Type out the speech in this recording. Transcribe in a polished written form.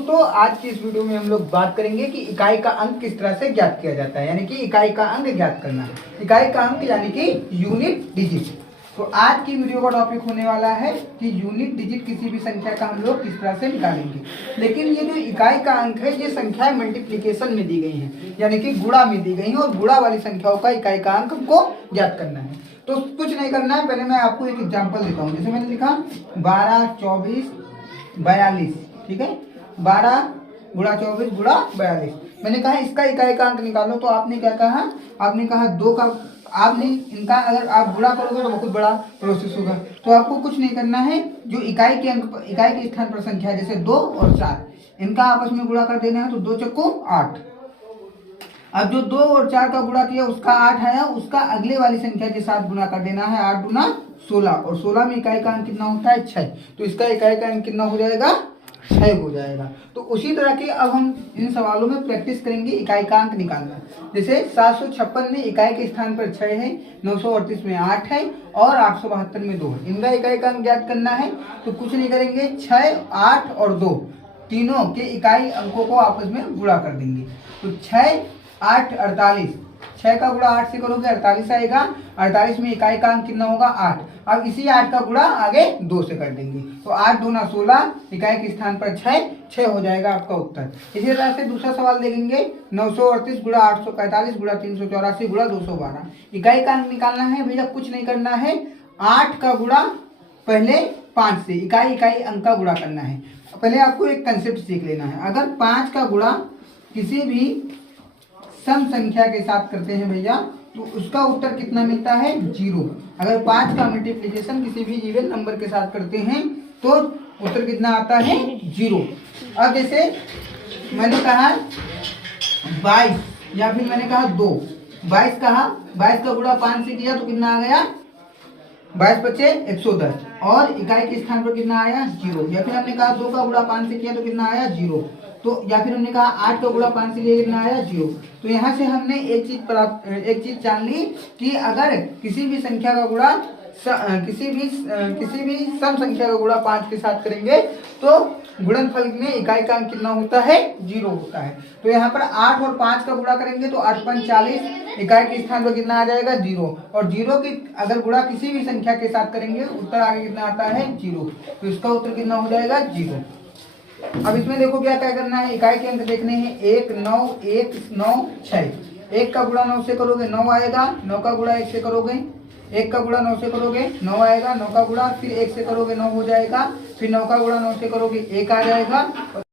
तो आज की इस वीडियो में हम लोग बात करेंगे कि इकाई का अंक किस तरह से ज्ञात किया जाता है, यानी कि इकाई का अंक ज्ञात करना। इकाई का अंक यानी कि यूनिट डिजिट। तो आज की वीडियो का टॉपिक होने वाला है कि यूनिट डिजिट किसी भी संख्या का हम लोग किस तरह से निकालेंगे। लेकिन ये जो इकाई का अंक है ये संख्याएं मल्टीप्लिकेशन में दी गई हैं, यानी कि गुणा में दी गई हैं, और गुणा वाली संख्याओं का इकाई का अंक हमको ज्ञात करना है। तो कुछ नहीं करना है, पहले मैं आपको एक एग्जाम्पल देता हूँ। जैसे मैंने लिखा 12, 24, 42, ठीक है, 12 गुणा 24 गुणा 42। मैंने कहा इसका इकाई का अंक निकालो, तो आपने क्या कहा, आपने कहा 2 का, आपने इनका अगर आप गुणा करोगे तो बहुत बड़ा प्रोसेस होगा। तो आपको कुछ नहीं करना है, जो इकाई के अंक, इकाई के स्थान पर संख्या जैसे 2 और 4, इनका आपस में गुणा कर देना है। तो 2 चक्को 8। अब जो 2 और 4 का गुणा किया उसका 8 आया, उसका अगले वाली संख्या के साथ गुणा कर देना है। 8 गुना 16, और 16 में इकाई का अंक कितना होता है 6। तो इसका इकाई का अंक कितना हो जाएगा, 6 हो जाएगा। तो उसी तरह के अब हम इन सवालों में प्रैक्टिस करेंगे इकाई का अंक निकालना। जैसे 756 में इकाई के स्थान पर 6 है, 938 में 8 है, और 872 में 2 है। इनका इकाई का अंक ज्ञात करना है। तो कुछ नहीं करेंगे, 6, 8 और 2 तीनों के इकाई अंकों को आपस में गुणा कर देंगे। तो 6, 8, 48, 6 का गुणा 8 से करोगे 48 आएगा। 48 में इकाई का अंक कितना होगा, 8। अब इसी 8 का गुणा आगे 2 से कर देंगे। तो 8 दूना 16, इकाई के स्थान पर 6 हो जाएगा आपका उत्तर। इसी तरह से दूसरा सवाल देखेंगे, 938 गुणा 845 गुणा 384 गुणा 212। इकाई का अंक निकालना है भैया, कुछ नहीं करना है। 8 का गुणा पहले 5 से, इकाई अंक का गुणा करना है। पहले आपको एक कंसेप्ट सीख लेना है। अगर 5 का गुणा किसी भी सम संख्या के साथ करते हैं भैया, तो उसका उत्तर कितना मिलता है, 0। अगर 5 का मल्टीप्लिकेशन किसी भी इवन नंबर के साथ करते हैं तो उत्तर कितना आता है, 0। अब जैसे मैंने कहा 22 या फिर मैंने कहा 2, 22 कहा, 22 का गुणा 5 से किया तो कितना आ गया, 22 बचे 110, और इकाई के स्थान पर कितना आया, 0। या फिर हमने कहा 2 का गुणा 5 से किया तो कितना आया, 0। तो या फिर हमने कहा 8 का गुणा 5 से किया कितना आया, 0। तो यहाँ से हमने एक चीज जान ली कि अगर किसी भी संख्या का गुणा किसी भी सम संख्या का गुणा 5 के साथ करेंगे तो गुणनफल में इकाई का अंक कितना होता है, 0 होता है। तो यहाँ पर 8 और 5 का गुणा करेंगे तो 8 5 40, इकाई के स्थान पर कितना आ जाएगा, 0। और 0 की अगर गुणा किसी भी संख्या के साथ करेंगे उत्तर आगे कितना आता है, 0। तो इसका उत्तर कितना हो जाएगा, 0। अब इसमें देखो क्या क्या करना है, इकाई के अंक देखने हैं। 1 9 1 9 6। 1 का गुणा 9 से करोगे 9 आएगा, 9 का गुणा 1 से करोगे, 1 का गुणा 9 से करोगे 9 आएगा, 9 का गुणा फिर 1 से करोगे 9 हो जाएगा, फिर 9 का गुणा 9 से करोगे 1 आ जाएगा।